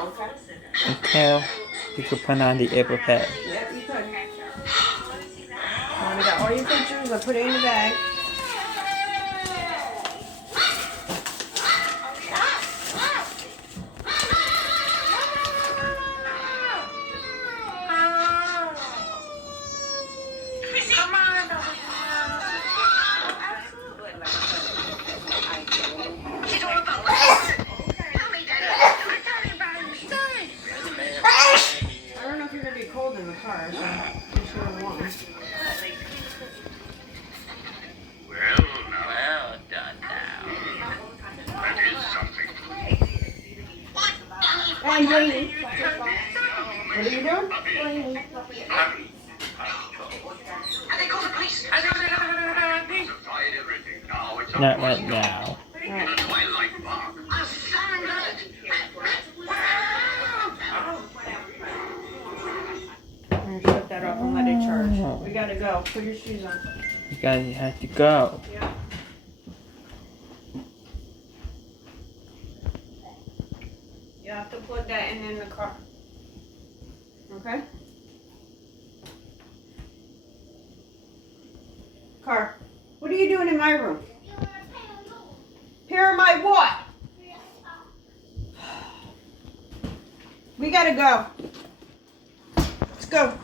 go, okay? Until you could put on the AirPod. Yep, you could. We got all your pictures. I'll put it in the bag. I don't know if you're going to be cold in the car, so just really warm. Well done now. That is something. Hey, Jamie. What are you doing? They call the police. Divide everything now. It's a Not right now. Alright. Twilight Park. A sunlight. I'm going to shut that off and let it charge. We got to go. Put your shoes on. You guys have to go. Yeah. You have to plug that in the car. Okay? Car. What are you doing in my room? Here am I what? We gotta go. Let's go.